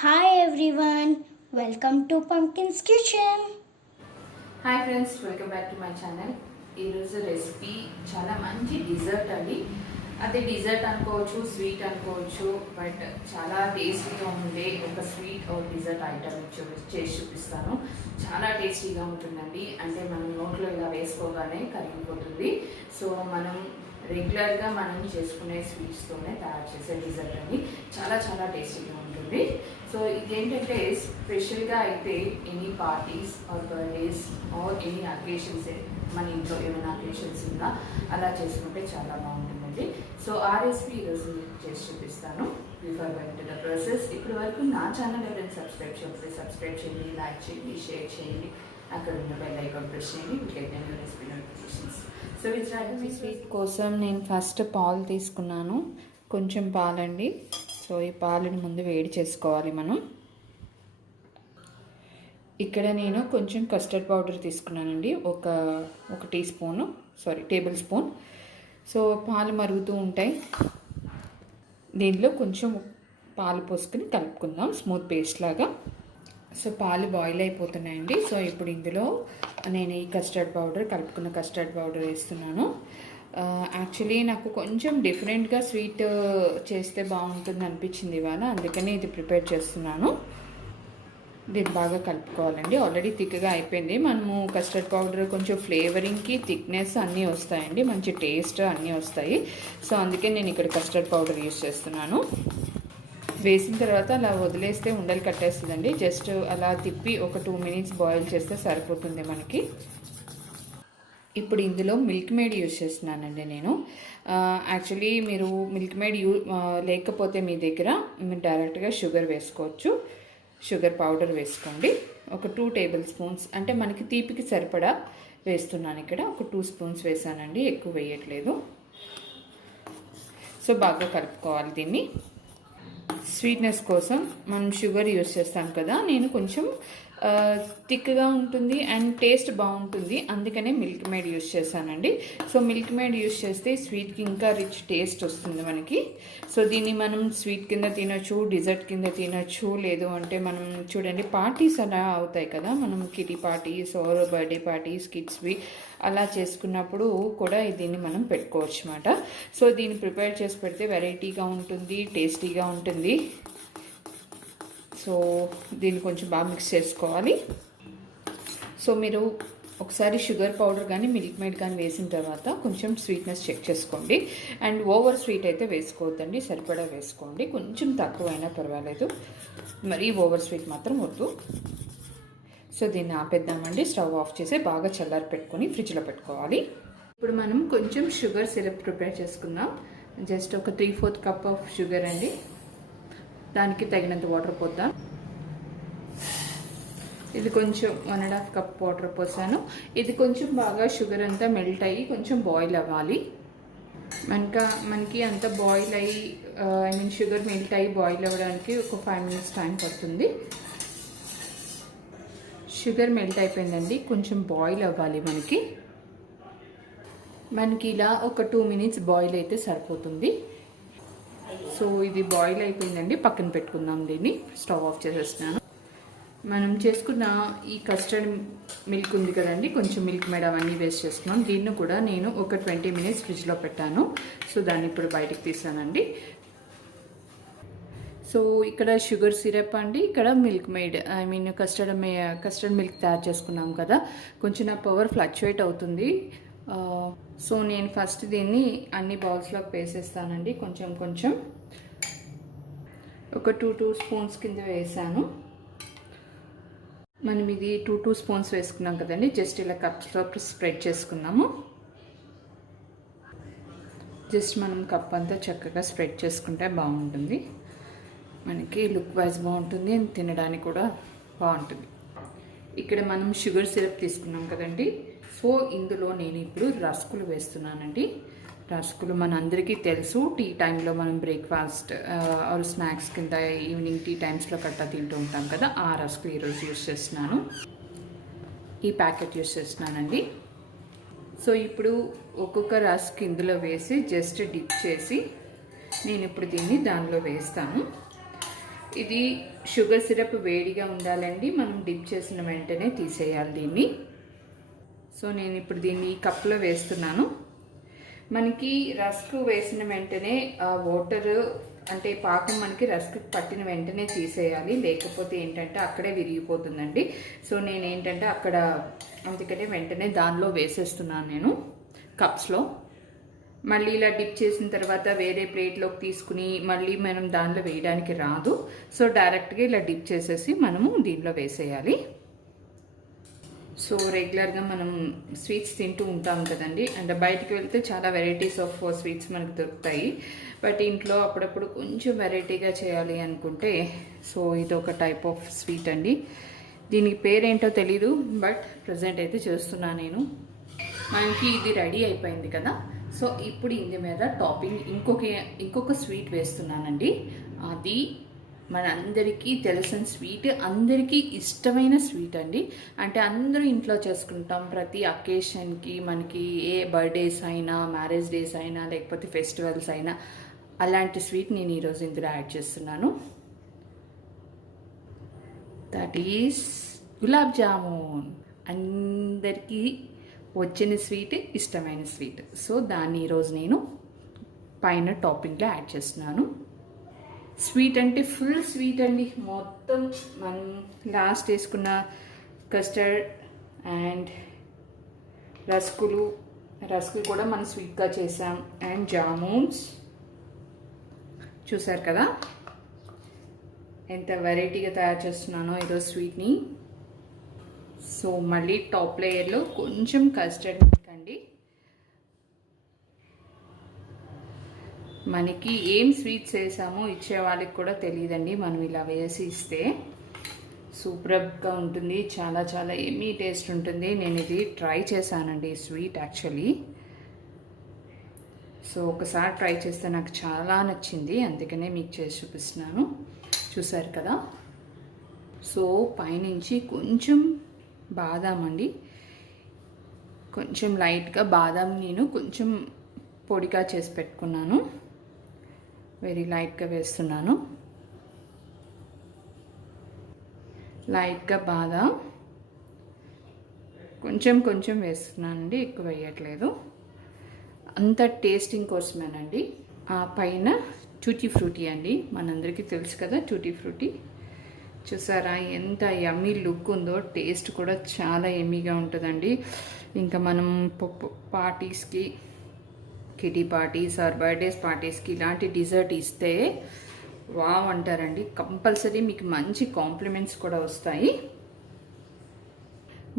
Hi everyone, welcome to Pumpkin's Kitchen. Hi friends, welcome back to my channel. ఈరోజు recipe చాలా మంచి desert అండి. అదే డిజర్ట్ అనుకోవచ్చు, స్వీట్ అనుకోవచ్చు, బట్ చాలా టేస్టీగా ఉండే ఒక స్వీట్ ఆర్ డిజర్ట్ ఐటమ్ చేసి చూపిస్తాను. చాలా టేస్టీగా ఉంటుందండి. అంటే మనం నోట్లో ఇలా వేసుకోగానే కరిగిపోతుంది. సో మనం రెగ్యులర్గా మనం చేసుకునే స్వీట్స్తోనే తయారు చేసే డిజర్ట్ అండి. చాలా చాలా టేస్టీగా ఉంటుంది. సో ఇదేంటంటే స్పెషల్గా అయితే any parties or birthdays or any occasions, మన ఇంట్లో ఏమైనా అకేషన్స్ ఉందా అలా చేసుకుంటే చాలా బాగుంటుందండి. సో ఆ రెసిపీ ఈరోజు చేసి చూపిస్తాను. Before going to the process, ఇప్పటి వరకు నా ఛానల్ ఎవరైనా సబ్స్క్రైబ్ చేయకపోతే సబ్స్క్రైబ్ చేయండి, లైక్ చేయండి, షేర్ చేయండి, అక్కడ ఉన్న బెల్ ఐకాన్ ప్రెస్ చేయండి. Get new recipe notifications. So ఈ స్వీట్ కోసం నేను ఫస్ట్ పాలు తీసుకున్నాను, కొంచెం పాలండి. సో ఈ పాలను ముందు వేడి చేసుకోవాలి మనం. ఇక్కడ నేను కొంచెం కస్టర్డ్ పౌడర్ తీసుకున్నానండి, ఒక టేబుల్ స్పూన్. సో పాలు మరుగుతూ ఉంటాయి, దీనిలో కొంచెం పాలు పోసుకొని కలుపుకుందాం స్మూత్ పేస్ట్ లాగా. సో పాలు బాయిల్ అయిపోతున్నాయండి. సో ఇప్పుడు ఇందులో నేను ఈ కలుపుకున్న కస్టర్డ్ పౌడర్ వేస్తున్నాను. యాక్చువల్లీ నాకు కొంచెం డిఫరెంట్గా స్వీట్ చేస్తే బాగుంటుంది అనిపించింది ఇవాళ, అందుకని ఇది ప్రిపేర్ చేస్తున్నాను. దీన్ని బాగా కలుపుకోవాలండి. ఆల్రెడీ థిక్గా అయిపోయింది. మనము కస్టర్డ్ పౌడర్ కొంచెం ఫ్లేవరింగ్కి థిక్నెస్ అన్నీ వస్తాయండి, మంచి టేస్ట్ అన్నీ వస్తాయి. సో అందుకే నేను ఇక్కడ కస్టర్డ్ పౌడర్ యూస్ చేస్తున్నాను. వేసిన తర్వాత అలా వదిలేస్తే ఉండలు కట్టేస్తుందండి. జస్ట్ అలా తిప్పి ఒక 2 minutes బాయిల్ చేస్తే సరిపోతుంది మనకి. ఇప్పుడు ఇందులో మిల్క్ మేడ్ యూజ్ చేస్తున్నానండి నేను. యాక్చువల్లీ మీరు మిల్క్ మేడ్ లేకపోతే మీ దగ్గర మీరు డైరెక్ట్గా షుగర్ వేసుకోవచ్చు. షుగర్ పౌడర్ వేసుకోండి. ఒక 2 tablespoons, అంటే మనకి తీపికి సరిపడా వేస్తున్నాను. ఇక్కడ ఒక 2 spoons వేసానండి, ఎక్కువ వేయట్లేదు. సో బాగా కలుపుకోవాలి దీన్ని. స్వీట్నెస్ కోసం మనం షుగర్ యూస్ చేస్తాం కదా, నేను కొంచెం థిక్గా ఉంటుంది అండ్ టేస్ట్ బాగుంటుంది, అందుకనే మిల్క్ మేడ్ యూస్ చేశానండి. సో మిల్క్ మేడ్ యూస్ చేస్తే స్వీట్కి ఇంకా రిచ్ టేస్ట్ వస్తుంది మనకి. సో దీన్ని మనం స్వీట్ కింద తినొచ్చు, డిజర్ట్ కింద తినొచ్చు, లేదు అంటే మనం చూడండి పార్టీస్ అలా అవుతాయి కదా, మనం kitty parties or birthday parties కిడ్స్వి అలా చేసుకున్నప్పుడు కూడా దీన్ని మనం పెట్టుకోవచ్చు అన్నమాట. సో దీన్ని ప్రిపేర్ చేసి పెడితే వెరైటీగా ఉంటుంది, టేస్టీగా ఉంటుంది. సో దీన్ని కొంచెం బాగా మిక్స్ చేసుకోవాలి. సో మీరు ఒకసారి షుగర్ పౌడర్ కానీ మిల్క్ మేడ్ కానీ వేసిన తర్వాత కొంచెం స్వీట్నెస్ చెక్ చేసుకోండి. అండ్ ఓవర్ స్వీట్ అయితే వేసుకోవద్దండి, సరిపడా వేసుకోండి. కొంచెం తక్కువైనా పర్వాలేదు, మరీ ఓవర్ స్వీట్ మాత్రం వద్దు. సో దీన్ని ఆపేద్దామండి. స్టవ్ ఆఫ్ చేసి బాగా చల్లారి పెట్టుకొని ఫ్రిడ్జ్లో పెట్టుకోవాలి. ఇప్పుడు మనం కొంచెం షుగర్ సిరప్ ప్రిపేర్ చేసుకుందాం. జస్ట్ ఒక 3/4 cup ఆఫ్ షుగర్ అండి, దానికి తగినంత వాటర్ పోద్దాం. ఇది కొంచెం 1.5 cup వాటర్ పోసాను. ఇది కొంచెం బాగా షుగర్ అంతా మెల్ట్ అయ్యి కొంచెం బాయిల్ అవ్వాలి. మనకి అంత బాయిల్ అయ్యి షుగర్ మెల్ట్ అయ్యి బాయిల్ అవ్వడానికి ఒక 5 minutes టైం పడుతుంది. షుగర్ మెల్ట్ అయిపోయిందండి, కొంచెం బాయిల్ అవ్వాలి మనకి ఇలా ఒక 2 minutes బాయిల్ అయితే సరిపోతుంది. సో ఇది బాయిల్ అయిపోయిందండి, పక్కన పెట్టుకుందాం. దీన్ని స్టవ్ ఆఫ్ చేసేస్తున్నాను. మనం చేసుకున్న ఈ కస్టర్డ్ మిల్క్ ఉంది కదండి, కొంచెం మిల్క్ మేడ్ అవన్నీ వేస్ట్ చేసుకున్నాం. దీన్ని కూడా నేను ఒక 20 minutes ఫ్రిడ్జ్లో పెట్టాను. సో దాన్ని ఇప్పుడు బయటికి తీసానండి. సో ఇక్కడ షుగర్ సిరప్ అండి, ఇక్కడ మిల్క్ మేడ్ కస్టర్డ్ మిల్క్ తయారు చేసుకున్నాం కదా, కొంచెం నా పవర్ ఫ్లక్చువేట్ అవుతుంది. సో నేను ఫస్ట్ దీన్ని అన్ని బౌల్స్లోకి వేసేస్తానండి. కొంచెం ఒక 2 spoons కింద వేసాను. మనం ఇది 2 spoons వేసుకున్నాం కదండి, జస్ట్ ఇలా కప్స్లో స్ప్రెడ్ చేసుకున్నాము. జస్ట్ మనం కప్ అంతా చక్కగా స్ప్రెడ్ చేసుకుంటే బాగుంటుంది, మనకి లుక్ వైజ్ బాగుంటుంది, తినడానికి కూడా బాగుంటుంది. ఇక్కడ మనం షుగర్ సిరప్ తీసుకున్నాం కదండి, సో ఇందులో నేను ఇప్పుడు రస్కులు వేస్తున్నానండి. రస్కులు మనందరికీ తెలుసు, టీ టైంలో మనం బ్రేక్ఫాస్ట్ ఆర్ స్నాక్స్ కింద ఈవినింగ్ టీ టైమ్స్లో కట్టా తింటూ ఉంటాం కదా, ఆ రస్కులు ఈరోజు యూస్ చేస్తున్నాను. ఈ ప్యాకెట్ యూస్ చేస్తున్నానండి. సో ఇప్పుడు ఒక్కొక్క రస్క్ ఇందులో వేసి జస్ట్ డిప్ చేసి నేను ఇప్పుడు దీన్ని దానిలో వేస్తాను. ఇది షుగర్ సిరప్ వేడిగా ఉండాలండి. మనం డిప్ చేసిన వెంటనే తీసేయాలి దీన్ని. సో నేను ఇప్పుడు దీన్ని కప్లో వేస్తున్నాను. మనకి రస్క్ వేసిన వెంటనే వాటర్ అంటే పాకం మనకి రస్క్ పట్టిన వెంటనే తీసేయాలి, లేకపోతే ఏంటంటే అక్కడే విరిగిపోతుందండి. సో నేనేంటంటే అక్కడ అందుకనే వెంటనే దానిలో వేసేస్తున్నాను నేను కప్స్లో. మళ్ళీ ఇలా డిప్ చేసిన తర్వాత వేరే ప్లేట్లోకి తీసుకుని మళ్ళీ మనం దానిలో వేయడానికి రాదు. సో డైరెక్ట్గా ఇలా డిప్ చేసేసి మనము దీనిలో వేసేయాలి. సో రెగ్యులర్గా మనం స్వీట్స్ తింటూ ఉంటాం కదండి, అండ్ బయటికి వెళ్తే చాలా వెరైటీస్ ఆఫ్ స్వీట్స్ మనకు దొరుకుతాయి. బట్ ఇంట్లో అప్పుడప్పుడు కొంచెం వెరైటీగా చేయాలి అనుకుంటే సో ఇది ఒక టైప్ ఆఫ్ స్వీట్ అండి. దీనికి పేరేంటో తెలీదు, బట్ ప్రజెంట్ అయితే చేస్తున్నాను నేను. మనకి ఇది రెడీ అయిపోయింది కదా. సో ఇప్పుడు ఇంది మీద టాపింగ్ ఇంకొక స్వీట్ వేస్తున్నానండి. అది మనందరికీ తెలిసిన స్వీట్, అందరికీ ఇష్టమైన స్వీట్ అండి. అంటే అందరూ ఇంట్లో చేసుకుంటాం ప్రతి అకేషన్కి. మనకి ఏ బర్త్డేస్ అయినా, మ్యారేజ్ డేస్ అయినా, లేకపోతే ఫెస్టివల్స్ అయినా అలాంటి స్వీట్ నేను ఈరోజు ఇందులో యాడ్ చేస్తున్నాను. That is gulab jamun. అందరికీ వచ్చిన స్వీట్, ఇష్టమైన స్వీట్. సో దాన్ని ఈరోజు నేను పైన టాపింగ్లో యాడ్ చేస్తున్నాను. స్వీట్ అంటే ఫుల్ స్వీట్ అండి. మొత్తం మనం లాస్ట్ వేసుకున్న కస్టర్డ్ అండ్ రస్కులు కూడా మనం స్వీట్గా చేసాం. అండ్ జామూన్స్ చూసారు కదా ఎంత వెరైటీగా తయారు చేస్తున్నానో ఈరోజు స్వీట్ని. సో మళ్ళీ టాప్ లేయర్లో కొంచెం కస్టర్డ్ మిల్క్ అండి. మనకి ఏం స్వీట్స్ వేసామో ఇచ్చే వాళ్ళకి కూడా తెలియదండి. మనం ఇలా వేసి ఇస్తే సూపర్గా ఉంటుంది, చాలా చాలా ఏమీ టేస్ట్ ఉంటుంది. నేను ఇది ట్రై చేశానండి స్వీట్ యాక్చువల్లీ. సో ఒకసారి ట్రై చేస్తే నాకు చాలా నచ్చింది, అందుకనే మీకు చేసి చూపిస్తున్నాను. చూసారు కదా. సో పైనుంచి కొంచెం బాదాం అండి, కొంచెం లైట్గా బాదాం నేను కొంచెం పొడిగా చేసి పెట్టుకున్నాను. వెరీ లైట్గా వేస్తున్నాను. లైట్గా బాదాం కొంచెం వేస్తున్నానండి, ఎక్కువ వేయట్లేదు. అంత టేస్టింగ్ కోసమేనండి. ఆ పైన టూటీ ఫ్రూటీ అండి, మనందరికీ తెలుసు కదా టూటీ ఫ్రూటీ. చూసారా ఎంత యమ్మీ లుక్ ఉందో, టేస్ట్ కూడా చాలా యమ్మీగా ఉంటుందండి. ఇంకా మనం పార్టీస్కి, కిటీ పార్టీస్ ఆర్ బర్త్డేస్ పార్టీస్కి ఇలాంటి డిజర్ట్ ఇస్తే వావ్ అంటారండి. కంపల్సరీ మీకు మంచి కాంప్లిమెంట్స్ కూడా వస్తాయి.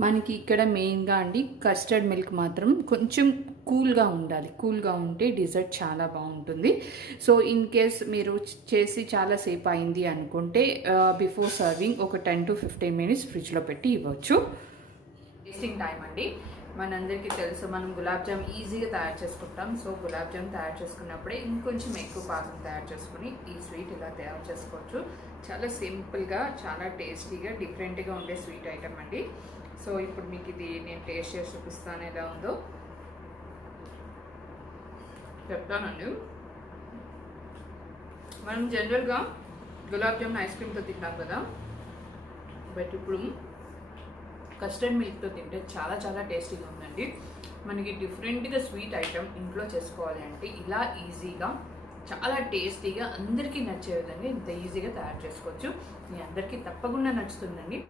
మనకి ఇక్కడ మెయిన్గా అండి కస్టర్డ్ మిల్క్ మాత్రం కొంచెం కూల్గా ఉండాలి. కూల్గా ఉంటే డిజర్ట్ చాలా బాగుంటుంది. సో ఇన్ కేస్ మీరు చేసి చాలాసేపు అయింది అనుకుంటే బిఫోర్ సర్వింగ్ ఒక 10 to 15 minutes ఫ్రిడ్జ్లో పెట్టి ఇవ్వచ్చు. టేస్టింగ్ టైం అండి. మనందరికీ తెలుసు మనం గులాబ్ జామ్ ఈజీగా తయారు చేసుకుంటాం. సో గులాబ్ జామ్ తయారు చేసుకున్నప్పుడే ఇంకొంచెం ఎక్కువ పాకం తయారు చేసుకుని ఈ స్వీట్ ఇలా తయారు చేసుకోవచ్చు. చాలా సింపుల్గా, చాలా టేస్టీగా, డిఫరెంట్గా ఉండే స్వీట్ ఐటమ్ అండి. సో ఇప్పుడు మీకు ఇది నేను టేస్ట్ చేసి చూపిస్తాను ఎలా ఉందో చెప్తానండి. మనం జనరల్గా గులాబ్ జామున్ ఐస్ క్రీమ్తో తింటాం కదా, బట్ ఇప్పుడు కస్టర్డ్ మిల్క్తో తింటే చాలా చాలా టేస్టీగా ఉందండి. మనకి డిఫరెంట్గా స్వీట్ ఐటమ్ ఇంట్లో చేసుకోవాలి అంటే ఇలా ఈజీగా, చాలా టేస్టీగా, అందరికీ నచ్చే విధంగా ఇంత ఈజీగా తయారు చేసుకోవచ్చు. మీ అందరికీ తప్పకుండా నచ్చుతుందండి.